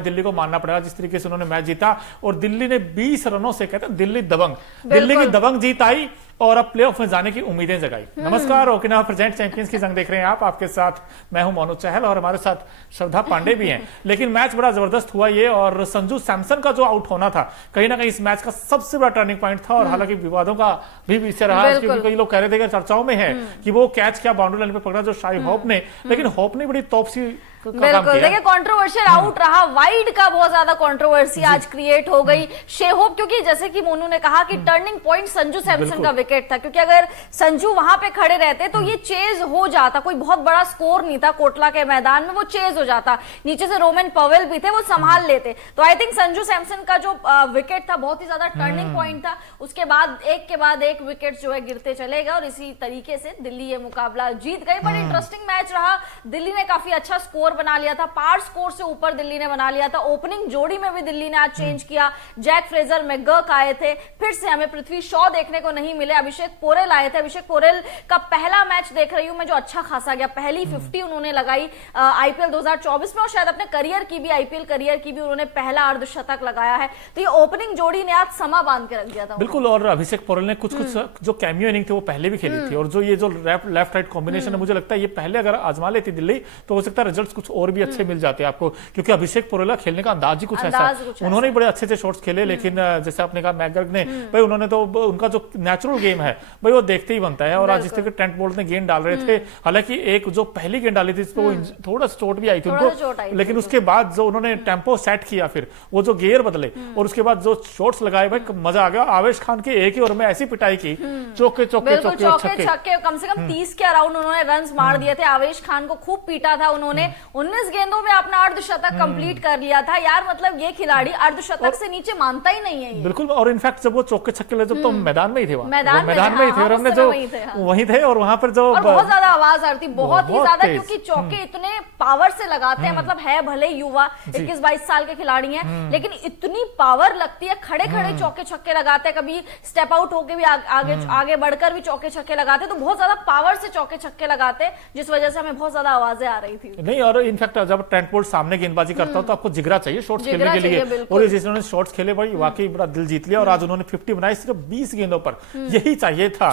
दिल्ली को मानना पड़ेगा जिस तरीके से उन्होंने मैच जीता और दिल्ली ने 20 रनों से कहते हैं दिल्ली दबंग, दिल्ली की दबंग जीत आई और अब प्लेऑफ में जाने की उम्मीदें जगाई। नमस्कार, ओकिनावा प्रेजेंट चैंपियंस की जंग देख रहे हैं आप। आपके साथ मैं हूं मोनू चहल और हमारे साथ श्रद्धा पांडे भी हैं। लेकिन मैच बड़ा जबरदस्त हुआ ये, और संजू सैमसन का जो आउट होना था कहीं ना कहीं इस मैच का सबसे बड़ा टर्निंग पॉइंट था। और हालांकि विवादों का भी विषय रहा, क्योंकि कई लोग कह रहे थे, चर्चाओं में है कि वो कैच क्या बाउंड्री लाइन पे पकड़ा जो शाही होप ने, लेकिन होप ने बड़ी तोपसी बिल्कुल। देखिए कंट्रोवर्शियल आउट रहा, वाइड का बहुत ज्यादा कंट्रोवर्सी आज क्रिएट हो गई शेहोप, क्योंकि जैसे कि मोनू ने कहा कि टर्निंग पॉइंट संजू सैमसन का विकेट था, क्योंकि अगर संजू वहां पे खड़े रहते तो ये चेज हो जाता। कोई बहुत बड़ा स्कोर नहीं था कोटला के मैदान में, वो चेज हो जाता। नीचे से रोमन पवेल भी थे, वो संभाल लेते। तो आई थिंक संजू सैमसन का जो विकेट था बहुत ही ज्यादा टर्निंग पॉइंट था। उसके बाद एक विकेट जो है गिरते चले गए और इसी तरीके से दिल्ली ये मुकाबला जीत गई। बड़ा इंटरेस्टिंग मैच रहा। दिल्ली ने काफी अच्छा स्कोर बना लिया था, पार स्कोर से ऊपर दिल्ली ने बना लिया था। ओपनिंग जोड़ी में भी दिल्ली ने आज चेंज किया। जैक फ्रेजर मैकगर्क आए थे, फिर से हमें पृथ्वी शॉ देखने को नहीं मिले। अभिषेक पोरेल आए थे। अभिषेक पोरेल का पहला मैच देख रही हूं मैं जो अच्छा खासा गया, पहली 50 उन्होंने लगाई आईपीएल 2024 में, और शायद अपने करियर की भी, आईपीएल करियर की भी उन्होंने पहला अर्धशतक लगाया है। तो ये ओपनिंग जोड़ी ने आज समा बांध के रख दिया था। बिल्कुल। और अभिषेक पोरेल ने कुछ जो कैमियो इनिंग थे वो पहले भी खेली थी, और जो ये जो लेफ्ट राइट कॉम्बिनेशन है, मुझे लगता है ये पहले अगर आजमा लेती दिल्ली तो हो सकता है रिजल्ट्स कुछ और भी अच्छे मिल जाते हैं आपको, क्योंकि अभिषेक पोरेला खेलने का अंदाज ही कुछ ऐसा है। उन्होंने बड़े अच्छे शॉट्स खेले, लेकिन जैसे आपने कहा मैकगर्क ने, भाई उन्होंने तो उनका जो नेचुरल गेम है भाई वो देखते ही बनता है। और आज जिस तरह ट्रेंट बोल्ट ने गेंद डाल रहे थे, हालांकि एक जो पहली गेंद डाली थी इस पर थोड़ा चोट भी आई थी उनको, लेकिन उसके बाद जो उन्होंने टेम्पो सेट किया, फिर वो जो गियर बदले और उसके बाद जो शॉट्स लगाए, भाई मजा आ गया। आवेश खान के एक ही ओवर में ऐसी पिटाई की, चौके चौके छक्के, कम से कम 30 के अराउंड उन्होंने रन मार दिए थे। आवेश खान को खूब पीटा था उन्होंने। 19 गेंदों में अपना अर्धशतक कंप्लीट कर लिया था यार। मतलब ये खिलाड़ी अर्धशतक से नीचे मानता ही नहीं है ये। बिल्कुल। और इनफैक्ट जब वो चौके छक्के लगे जब तो मैदान में ही थे, मैदान में ही थे, और हमने जो वहीं थे, और वहां पर जो बहुत ज्यादा आवाज आ रही थी, बहुत ही ज्यादा, क्योंकि चौके इतने पावर से लगाते हैं। मतलब है भले युवा 21-22 साल के खिलाड़ी हैं, लेकिन इतनी पावर लगती है, खड़े खड़े चौके छक्के लगाते हैं, कभी स्टेप आउट होके भी आगे बढ़कर भी चौके छक्के लगाते, तो बहुत ज्यादा पावर से चौके छक्के लगाते, जिस वजह से हमें बहुत ज्यादा आवाजें आ रही थी। नहीं, और इनफैक्ट जब ट्रेंट बोल्ट सामने गेंदबाजी करता हो तो आपको जिगरा चाहिए शॉट्स खेलने के लिए, और जिन्होंने शॉट्स खेले भाई वाकई बड़ा दिल जीत लिया। और आज उन्होंने 50 बनाई सिर्फ 20 गेंदों पर। यही चाहिए था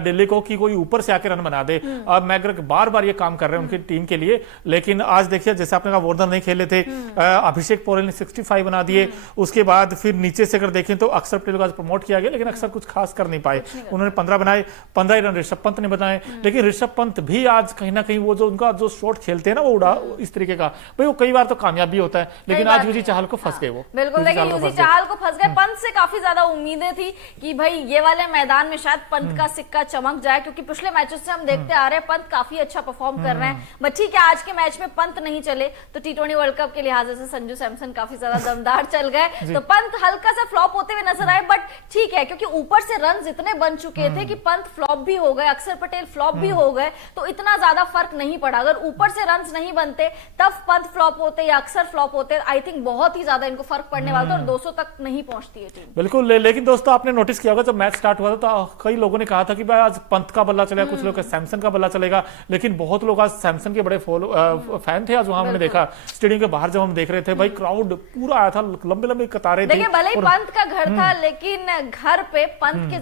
दिल्ली को कि कोई ऊपर से आके रन बना दे। अब मैकगर्क बार बार ये काम कर रहे हैं उनकी टीम के लिए, लेकिन आज देखिए जैसे आपने कहा वार्नर नहीं खेले थे, अभिषेक पोरेल ने 65 बना दिए। उसके बाद फिर नीचे से अगर देखें तो अक्षर पटेल को आज प्रमोट किया गया, लेकिन अक्षर कुछ खास कर नहीं पाए। उन्होंने 15 बनाए, 15 रन ऋषभ पंत ने बनाए, लेकिन ऋषभ पंत भी आज कहीं ना कहीं वो जो उनका जो शॉट खेलते हैं ना वो उड़ा इस तरीके का, भाई वो कई बार तो कामयाब भी होता है, लेकिन आज यूजी चाहल को फंस गए वो। बिल्कुल, देखिए यूजी चाहल को फंस गए। पंत से काफी ज्यादा उम्मीदें थी कि भाई ये वाले मैदान में शायद पंत का सिक्का चमक जाए, क्योंकि पिछले मैचेस से हम देखते आ रहे हैं पंत काफी अच्छा परफॉर्म कर रहे हैं। बट ठीक है, आज के मैच में पंत नहीं चले तो T20 वर्ल्ड कप के लिहाज से संजू सैमसन काफी ज्यादा दमदार चल गए, तो पंत हल्का सा फ्लॉप होते हुए नजर आए। बट ठीक है, क्योंकि ऊपर से रन इतने बन चुके थे कि पंत फ्लॉप भी हो गए, अक्षर पटेल फ्लॉप भी हो गए, तो इतना ज्यादा फर्क नहीं पड़ा। अगर ऊपर से रन नहीं बनते तब पंत फ्लॉप होते या अक्सर फ्लॉप होते, आई थिंक बहुत ही ज्यादा इनको फर्क पड़ने वाला था और 200 तक नहीं पहुंचती है टीम। बिल्कुल। लेकिन दोस्तों आपने नोटिस किया होगा जब मैच स्टार्ट हुआ था तो कई लोगों ने कहा था कि भाई आज पंत का बल्ला चलेगा, कुछ लोग सैमसन का बल्ला चलेगा, लेकिन बहुत लोग आज सैमसन के बड़े फैन थे। आज वहां हमने देखा स्टेडियम के बाहर जब हम देख रहे थे, भाई क्राउड पूरा आया था, लंबे लंबे कतारें थी। भले ही पंत का घर था, लेकिन घर पे पंत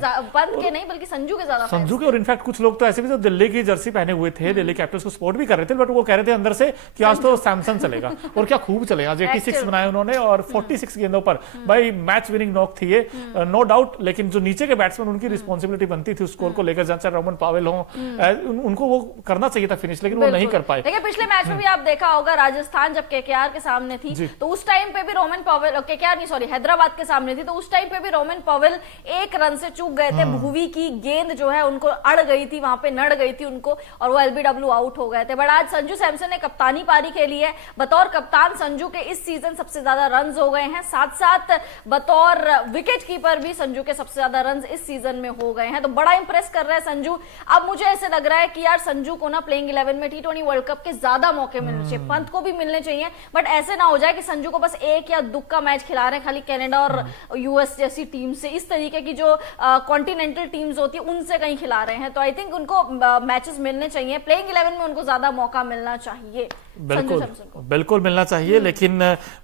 के नहीं बल्कि संजू के ज्यादा, संजू के। और इनफैक्ट कुछ लोग तो ऐसे भी जो दिल्ली की जर्सी पहने हुए थे, दिल्ली कैपिटल्स को सपोर्ट भी कर रहे थे, बट वो कह रहे थे अंदर से कि आज तो सैमसन चलेगा। और क्या खूब चलेगा, आज 86 बनाए उन्होंने और 46 गेंदों पर, भाई मैच विनिंग नॉक थी ये, नो डाउट। लेकिन जो नीचे के बैट्समैन उनकी रिस्पॉन्सिबिलिटी बनती थी स्कोर को लेकर, जैसे रोमन पवेल हो, उनको वो करना चाहिए था फिनिश, लेकिन वो नहीं कर पाए। देखिए पिछले मैच में भी आप देखा होगा, राजस्थान जब केकेआर के सामने थी तो उस टाइम पे भी रोमन पवेल, केकेआर नहीं सॉरी हैदराबाद के सामने थी, तो उस टाइम पे भी रोमन पवेल 1 रन से चूक गए थे। भुवी की गेंद जो है उनको अड़ गई थी, वहां पे नड़ गई थी उनको, और वो एलबीडब्ल्यू आउट हो गए थे। बट आज संजू सैमसन ने कप्तानी पारी खेली है। बतौर कप्तान संजू के इस सीजन सबसे ज्यादा रन हो गए हैं, साथ साथ बतौर विकेट कीपर भी संजू के सबसे ज्यादा रन इस सीजन में हो गए हैं, तो बड़ा इंप्रेस कर रहे हैं संजू। अब मुझे ऐसे लग रहा है कि यार संजू को ना प्लेइंग 11 में T20 वर्ल्ड कप के ज्यादा मौके मिलने चाहिए, पंत को भी मिलने चाहिए, बट ऐसे ना हो जाए कि संजू को बस एक या दुख का मैच खिला रहे हैं खाली कनाडा और यूएस जैसी टीम से, इस तरीके की जो कॉन्टिनेंटल टीम्स होती है उनसे कहीं खिला रहे हैं। तो आई थिंक उनको मैचेस मिलने चाहिए, प्लेइंग 11 में उनको ज्यादा मौका मिलना चाहिए। बिल्कुल सैमसन को। बिल्कुल मिलना चाहिए। लेकिन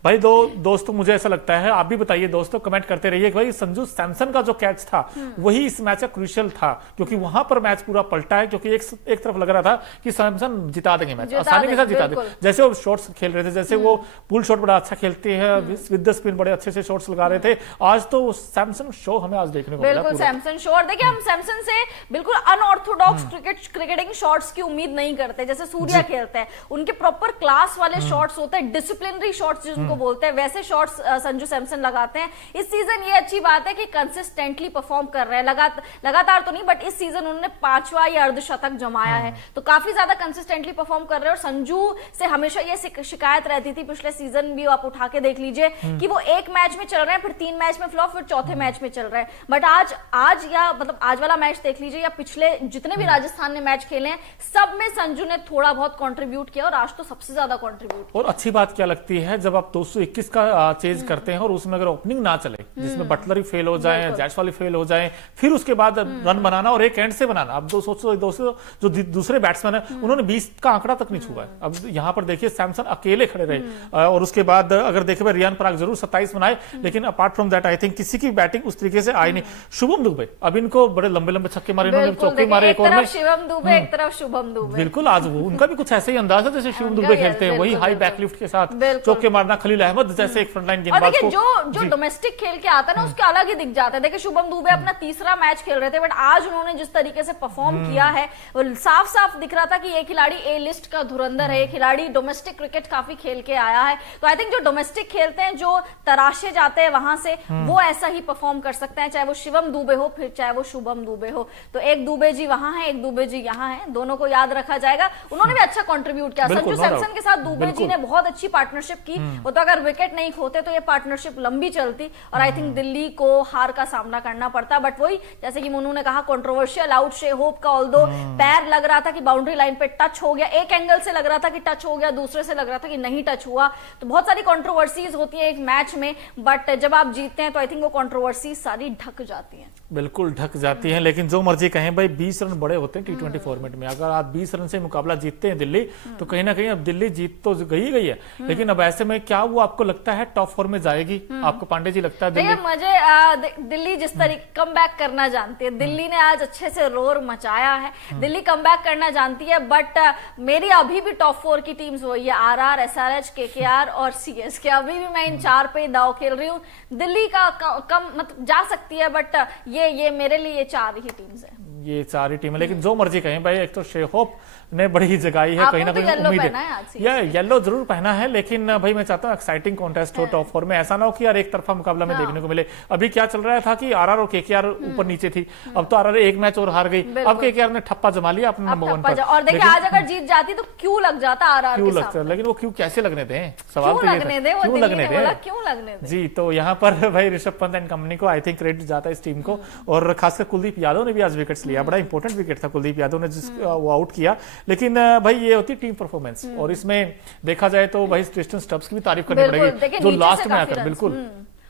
भाई दोस्तों मुझे ऐसा लगता है, आप भी बताइए दोस्तों, कमेंट करते रहिए कि भाई संजू सैमसन का जो कैच था वही इस मैच का क्रूशियल था, क्योंकि वहां पर मैच पूरा पलटा है। क्योंकि एक तरफ लग रहा था कि सैमसन जिता देंगे मैच, आसानी के साथ जिता देंगे। जैसे वो शॉट्स खेल रहे थे, जैसे वो पुल शॉट बड़ा अच्छा खेलते हैं, विद द स्पिन बड़े अच्छे से शॉट्स लगा रहे थे। आज तो सैमसन शो हमें आज देखने को मिला। बिल्कुल सैमसन शो। और देखिए हम सैमसन से बिल्कुल अनऑर्थोडॉक्स क्रिकेटिंग शॉट्स की उम्मीद नहीं करते, जैसे सूर्या खेलते हैं। उनके प्रॉपर क्लास वाले शॉट्स होते हैं, डिसिप्लिनरी शॉट्स जिनको बोलते हैं, वैसे शॉट्स संजू सैमसन लगाते हैं। इस सीजन ये अच्छी बात है कि कंसिस्टेंटली परफॉर्म कर रहे हैं, लगातार तो नहीं, बट इस सीजन उन्होंने 5वां या अर्धशतक जमाया है, तो काफी ज्यादा कंसिस्टेंटली परफॉर्म कर रहे हैं। और संजू से हमेशा ये शिकायत रहती थी, पिछले सीजन भी आप उठा के देख लीजिए कि वो एक मैच में चल रहे हैं, फिर 3 मैच में फ्लॉप, फिर चौथे मैच में चल रहे हैं। बट आज या मतलब आज वाला मैच देख लीजिए, या पिछले जितने भी राजस्थान ने मैच खेले हैं, सब में संजू ने थोड़ा बहुत कंट्रीब्यूट किया, और आज तो सबसे ज्यादा कंट्रीब्यूट। और अच्छी बात क्या लगती है, जब आप 221 का चेज करते हैं और उसमें अगर ओपनिंग ना चले, जिसमें बटलर ही फेल हो जाए, जायसवाल ही फेल हो जाए, फिर उसके बाद रन बनाना और एक एंड से बनाना। अब दोस्तों जो दूसरे बैट्समैन है उन्होंने 20 का आंकड़ा तक नहीं छुआ है। अब यहाँ पर देखिए सैमसन अकेले खड़े रहे, और उसके बाद अगर देखे भाई रियान पराग जरूर 27 बनाए, लेकिन apart from that I think किसी की बैटिंग उस तरीके से आई नहीं। शुभम दुबे, अब इनको बड़े लंबे लंबे छक्के मारे, इन्होंने चौके मारे, एक और में शिवम दुबे, एक तरफ शुभम दुबे। बिल्कुल आज उनका भी कुछ ऐसे ही अंदाज है जैसे शिवम दुबे खेलते हैं, वही हाई बैकलिफ्ट के साथ चौके मारना। खलील अहमद जैसे एक फ्रंटलाइन गेंदबाज को जो डोमेस्टिक खेल के आता है ना, उसके अलग ही दिख जाता है। देखिए शुभम दुबे अपना 3रा मैच खेल रहे थे, बट आज उन्होंने जिस तरीके से परफॉर्म किया है, साफ साफ दिख रहा था कि ये खिलाड़ी ए लिस्ट का धुरंधर है, ये खिलाड़ी डोमेस्टिक क्रिकेट काफी खेल के आया है। तो आई थिंक जो डोमेस्टिक खेलते हैं, जो तराशे जाते हैं वहां से, वो ऐसा ही परफॉर्म कर सकते हैं, चाहे वो शिवम दुबे हो, फिर चाहे वो शुभम दुबे हो। तो एक दुबे जी वहां है, एक दुबे जी यहाँ है, दोनों को याद रखा जाएगा। उन्होंने भी अच्छा कंट्रीब्यूट किया। संजू सैमसन के साथ दुबे जी ने बहुत अच्छी पार्टनरशिप की। वो तो अगर विकेट नहीं खोते तो ये पार्टनरशिप लंबी चलती, और आई थिंक दिल्ली को हार का सामना करना पड़ता। बट वही जैसे कि मोनू ने कहा, कंट्रोवर्शियल आउट शे होप का, ऑल्दो पैर लग रहा था कि बाउंड्री लाइन पे टच हो गया, एक एंगल से लग रहा था कि टच हो गया, दूसरे से लग रहा था कि नहीं टच हुआ। तो बहुत सारी कंट्रोवर्सीज होती है एक मैच में, बट जब आप जीतते हैं तो आई थिंक वो कंट्रोवर्सी सारी ढक जाती है। बिल्कुल ढक जाती हैं। लेकिन जो मर्जी कहें भाई, 20 रन बड़े होते हैं T20 फॉर्मेट में। अगर आप 20 रन से मुकाबला जीतते हैं दिल्ली, तो कहीं ना कहीं अब दिल्ली जीत तो गई है। लेकिन अब ऐसे में क्या वो आपको लगता है टॉप 4 में जाएगी? आपको पांडे जी लगता है दिल्ली? मुझे दिल्ली जिस तरीके कम बैक करना जानती है, दिल्ली ने आज अच्छे से रोर मचाया है, दिल्ली कम बैक करना जानती है। बट मेरी अभी भी टॉप 4 की टीम्स वही है, RR, SRH, KKR और CSK। अभी भी मैं इन 4 पे दाव खेल रही हूँ। दिल्ली का कम मतलब जा सकती है, बट ये मेरे लिए ये 4 ही टीम्स है। ये 4 ही टीम है। लेकिन जो मर्जी कहें भाई, एक तो शेहोप ने बड़ी ही जगाई है, कहीं ना कहीं उम्मीद है येलो जरूर पहना है। लेकिन भाई मैं चाहता हूँ एक्साइटिंग कॉन्टेस्ट हो टॉप 4 में, ऐसा ना हो कि यार एक तरफा मुकाबला में देखने को मिले। अभी क्या चल रहा था कि RR और KKR ऊपर नीचे थी, अब तो RR एक मैच और हार गई, अब KKR ने ठप्पा जमा लिया अपने नंबर 1 पर। और देखिए आज अगर जीत जाती तो क्यों लग जाता RR क्यों लगता, लेकिन वो क्यों कैसे लगने दें, सवाल तो ये क्यों लगने दें जी। तो यहाँ पर भाई ऋषभ पंत एंड कंपनी को आई थिंक क्रेडिट जाता है इस टीम को, और खासकर कुलदीप यादव ने भी आज विकेट्स लिया, बड़ा इंपॉर्टेंट विकेट था कुलदीप यादव ने वो आउट किया। लेकिन भाई ये होती टीम परफॉर्मेंस, और इसमें देखा जाए तो भाई ट्रिस्टन स्टब्स की भी तारीफ करनी पड़ेगी, जो लास्ट में आकर बिल्कुल।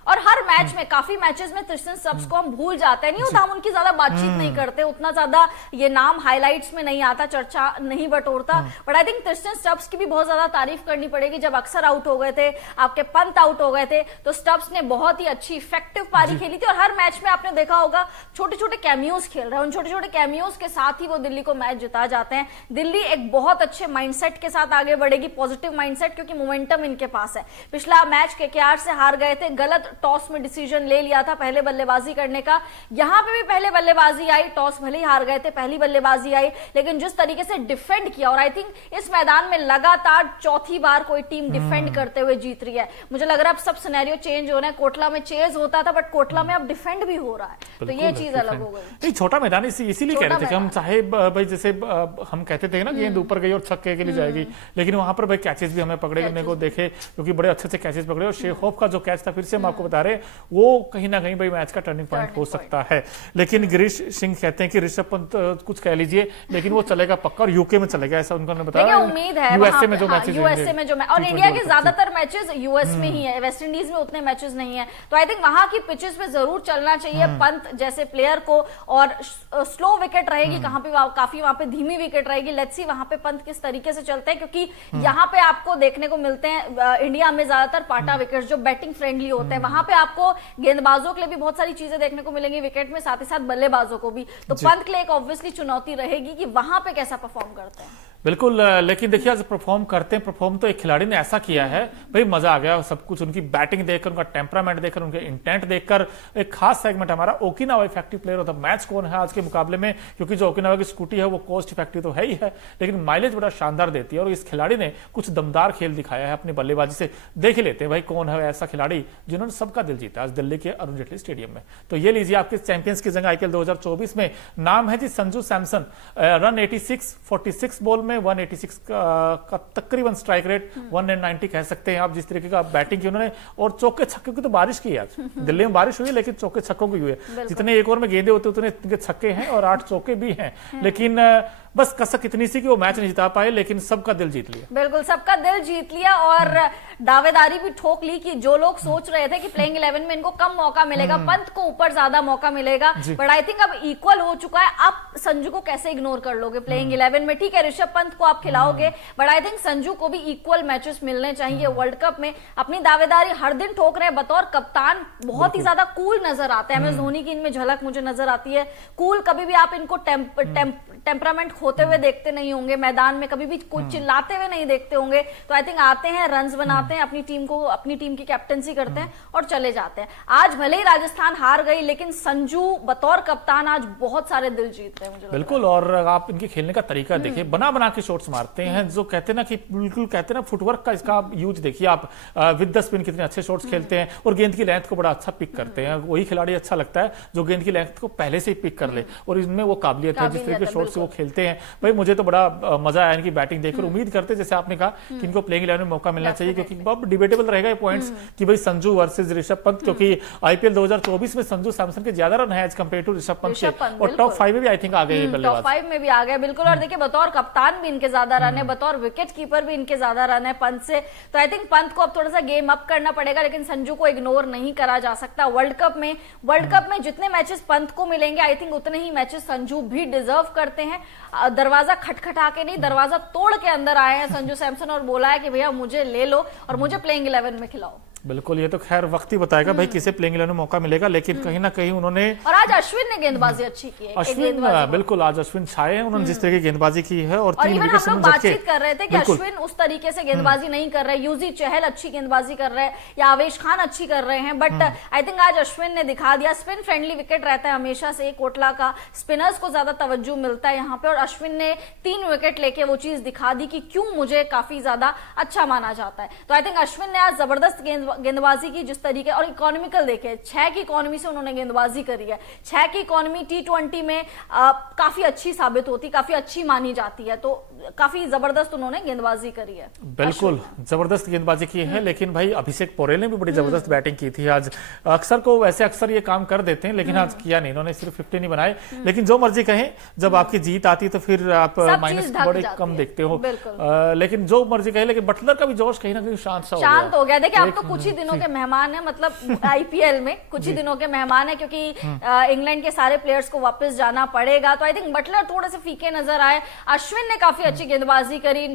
और हर मैच में, काफी मैचेस में ट्रिस्टन स्टब्स को हम भूल जाते हैं, नहीं होता, हम उनकी ज्यादा बातचीत नहीं करते, उतना ज्यादा ये नाम हाइलाइट्स में नहीं आता, चर्चा नहीं बटोरता। But I think Tristan Stubbs की भी बहुत ज्यादा तारीफ करनी पड़ेगी। जब अक्सर आउट हो गए थे, आपके पंत आउट हो गए थे, तो स्टब्स ने बहुत ही अच्छी इफेक्टिव पारी खेली थी। और हर मैच में आपने देखा होगा छोटे छोटे कैमियोज खेल रहे हैं, उन छोटे छोटे कैमियोज के साथ ही वो दिल्ली को मैच जिता जाते हैं। दिल्ली एक बहुत अच्छे माइंडसेट के साथ आगे बढ़ेगी, पॉजिटिव माइंडसेट, क्योंकि मोमेंटम इनके पास है। पिछला मैच KKR से हार गए थे, गलत टॉस में डिसीजन ले लिया था पहले बल्लेबाजी करने का। यहां पे भी पहले बल्लेबाजी आई, टॉस भले ही हार गए थे, पहली बल्लेबाजी आई, लेकिन जिस तरीके से डिफेंड किया, और आई थिंक इस मैदान में लगातार चौथी बार कोई टीम डिफेंड करते हुए जीत रही है। मुझे लग रहा है अब सब सिनेरियो चेंज हो रहा है। कोटला में चेज होता था, बट कोटला में अब डिफेंड भी हो रहा है, तो ये चीज अलग हो गई। छोटा मैदान इसीलिए कह रहे थे कि हम चाहे भाई जैसे हम कहते थे ना गेंद ऊपर गई और छक्के के लिए जाएगी, लेकिन वहां पर भाई कैचेस भी हमें पकड़े करने को देखे, क्योंकि बड़े अच्छे से कैचेस पकड़े। और शेहोप का जो कैच था, फिर से हम आपको बता रहे हैं, वो कहीं ना कहीं भाई मैच का टर्निंग पॉइंट हो सकता है। लेकिन गिरीश सिंह कहते हैं कि ऋषभ पंत कुछ कह लीजिए लेकिन वो चलेगा पक्का और यूके में चलेगा, ऐसा उन्होंने बताया। उम्मीद है यूएसए में जो मैचेस यूएसए में जो और इंडिया के ज्यादातर मैचेस यूएस में ही है, वेस्ट इंडीज में उतने मैचेस नहीं है, तो आई थिंक वहां की पिचेस पे जरूर चलना चाहिए पंत जैसे प्लेयर को। और स्लो विकेट रहेगी कहां पे, काफी वहां पे धीमी विकेट रहेगी। लेट्स सी वहां पे पंत किस तरीके से चलते हैं, क्योंकि यहाँ पे आपको देखने को मिलते हैं इंडिया में ज्यादातर पाटा विकेट जो बैटिंग फ्रेंडली होते हैं, वहां पे आपको गेंदबाजों के लिए भी बहुत सारी चीजें देखने को मिलेंगी विकेट में, साथ ही साथ बल्लेबाजों को भी। तो पंत के लिए एक ऑब्वियसली चुनौती रहेगी कि वहां पे कैसा परफॉर्म करते हैं। बिल्कुल, लेकिन देखिए आज परफॉर्म करते हैं, परफॉर्म तो एक खिलाड़ी ने ऐसा किया है भाई मजा आ गया सब कुछ, उनकी बैटिंग देखकर, उनका टेम्परामेंट देखकर, उनके इंटेंट देखकर। एक खास सेगमेंट हमारा ओकिनावा इफेक्टिव प्लेयर होता है मैच कौन है आज के मुकाबले में, क्योंकि जो ओकिनावा की स्कूटी है वो कॉस्ट इफेक्टिव तो है ही है लेकिन माइलेज बड़ा शानदार देती है। और इस खिलाड़ी ने कुछ दमदार खेल दिखाया है अपनी बल्लेबाजी से। देख ही लेते हैं भाई कौन है ऐसा खिलाड़ी जिन्होंने सबका दिल जीता आज दिल्ली के अरुण जेटली स्टेडियम में। तो ये लीजिए आपके चैंपियंस की जगह आईपीएल 2024 में नाम है जी संजू सैमसन। रन 86, 46 बॉल में 186 का तकरीबन स्ट्राइक रेट, 190 कह सकते हैं आप जिस तरीके का बैटिंग की उन्होंने। और चौके छक्के की तो बारिश की है आज दिल्ली में, बारिश हुई है लेकिन चौके छक्कों की हुई है। जितने एक ओवर में गेंदे होते उतने इनके छक्के हैं और 8 चौके भी हैं। लेकिन बस कसक इतनी सी कि वो मैच नहीं जिता पाए लेकिन सबका दिल जीत लिया। बिल्कुल सबका दिल जीत लिया और दावेदारी भी ठोक ली कि जो लोग सोच रहे थे कि प्लेइंग 11 में इनको कम मौका मिलेगा, पंत को ऊपर ज्यादा मौका मिलेगा, बट आई थिंक अब इक्वल हो चुका है। आप संजू को कैसे इग्नोर कर लोगे प्लेइंग 11 में? ठीक है ऋषभ पंत को आप खिलाओगे बट आई थिंक संजू को भी इक्वल मैचेस मिलने चाहिए वर्ल्ड कप में। अपनी दावेदारी हर दिन ठोक रहे हैं, बतौर कप्तान बहुत ही ज्यादा कूल नजर आते हैं। एमएस धोनी की इनमें झलक मुझे नजर आती है, कूल। कभी भी आप इनको टेम्परामेंट खोते हुए देखते नहीं होंगे, मैदान में कभी भी कुछ चिल्लाते हुए नहीं देखते होंगे। तो आई थिंक आते हैं, रन्स बनाते हैं, अपनी टीम की कैप्टनसी करते हैं और चले जाते हैं। आज भले ही राजस्थान हार गई लेकिन संजू बतौर कप्तान आज बहुत सारे दिल जीत रहे हैं मुझे। बिल्कुल, और आप इनके खेलने का तरीका देखिए, बना बना के शॉट्स मारते हैं, जो कहते हैं ना कि बिल्कुल कहते हैं ना फुटवर्क का इसका यूज देखिए आप। विद द स्पिन कितने अच्छे शॉट्स खेलते हैं और गेंद की लेंथ को बड़ा अच्छा पिक करते हैं। वही खिलाड़ी अच्छा लगता है जो गेंद की लेंथ को पहले से ही पिक कर ले, और इसमें वो काबिलियत है जिस तरीके शॉट्स वो खेलते हैं। भाई मुझे तो बड़ा मजा आया इनकी बैटिंग देखकर। उम्मीद करते जैसे आपने कहा कि इनको प्लेइंग 11 में मौका मिलना चाहिए, क्योंकि अब डिबेटेबल रहेगा ये पॉइंट्स कि भाई संजू वर्सेस ऋषभ पंत, क्योंकि आईपीएल 2024 में संजू सैमसन के ज्यादा रन है as compared to Rishabh Pant के, और टॉप 5 में भी आई थिंक आ गए बल्लेबाज, टॉप 5 में भी आ गए बिल्कुल। और देखिए बतौर कप्तान भी इनके ज्यादा रन है, बतौर विकेट कीपर भी इनके ज्यादा रन है पंत से। तो आई थिंक पंत को अब थोड़ा सा गेम अप करना पड़ेगा, लेकिन संजू को इग्नोर नहीं करा जा सकता। वर्ल्ड कप में जितने मैचेस पंत को मिलेंगे आई थिंक उतने ही मैचेस संजू भी डिजर्व करते हैं। दरवाजा खटखटा के नहीं, दरवाजा तोड़ के अंदर आए हैं संजू सैमसन और बोला है कि भैया मुझे ले लो और मुझे प्लेइंग 11 में खिलाओ। बिल्कुल, ये तो खैर वक्त ही बताएगा भाई किसे प्लेइंग 11 में मौका मिलेगा, लेकिन कहीं ना कहीं उन्होंने। और आज अश्विन ने गेंदबाजी अच्छी की है। अश्विन बिल्कुल आज अश्विन छाए हैं, उन्होंने जिस तरह की गेंदबाजी की है। और 3 विकेट हम लोग बातचीत कर रहे थे कि अश्विन उस तरीके से गेंदबाजी नहीं कर रहे, यूजी चहल अच्छी गेंदबाजी कर रहे हैं या आवेश खान अच्छी कर रहे हैं, बट आई थिंक आज अश्विन ने दिखा दिया। स्पिन फ्रेंडली विकेट रहता है हमेशा से कोटला का, स्पिनर्स को ज्यादा तवज्जो मिलता है यहाँ पे, और अश्विन ने 3 विकेट लेके वो चीज दिखा दी कि क्यों मुझे काफी ज्यादा अच्छा माना जाता है। तो आई थिंक अश्विन ने आज जबरदस्त गेंदबाजी की जिस तरीके, और इकोनॉमिकल देखे 6 की इकोनॉमी से उन्होंने गेंदबाजी करी है। 6 की इकोनॉमी T20 में काफी अच्छी साबित होती, काफी अच्छी मानी जाती है, तो काफी जबरदस्त उन्होंने गेंदबाजी करी है। बिल्कुल जबरदस्त गेंदबाजी की है, लेकिन भाई अभिषेक पोरेल ने भी बड़ी जबरदस्त बैटिंग की थी आज। अक्सर ये काम कर देते हैं लेकिन आज किया नहीं, इन्होंने सिर्फ 50 नहीं बनाए। लेकिन जो मर्जी कहें, जब आपकी जीत आती है तो फिर आप माइनस बड़े कम देखते हो, लेकिन जो मर्जी कहे, लेकिन बटलर का भी जोश कहीं ना कहीं शांत हो गया। देखिए अब तो कुछ ही दिनों के मेहमान है, मतलब आईपीएल में कुछ ही दिनों के मेहमान है, क्योंकि इंग्लैंड के सारे प्लेयर्स को वापस जाना पड़ेगा। तो आई थिंक बटलर थोड़े से फीके नजर आए। अश्विन ने काफी अच्छी गेंदबाजी करी।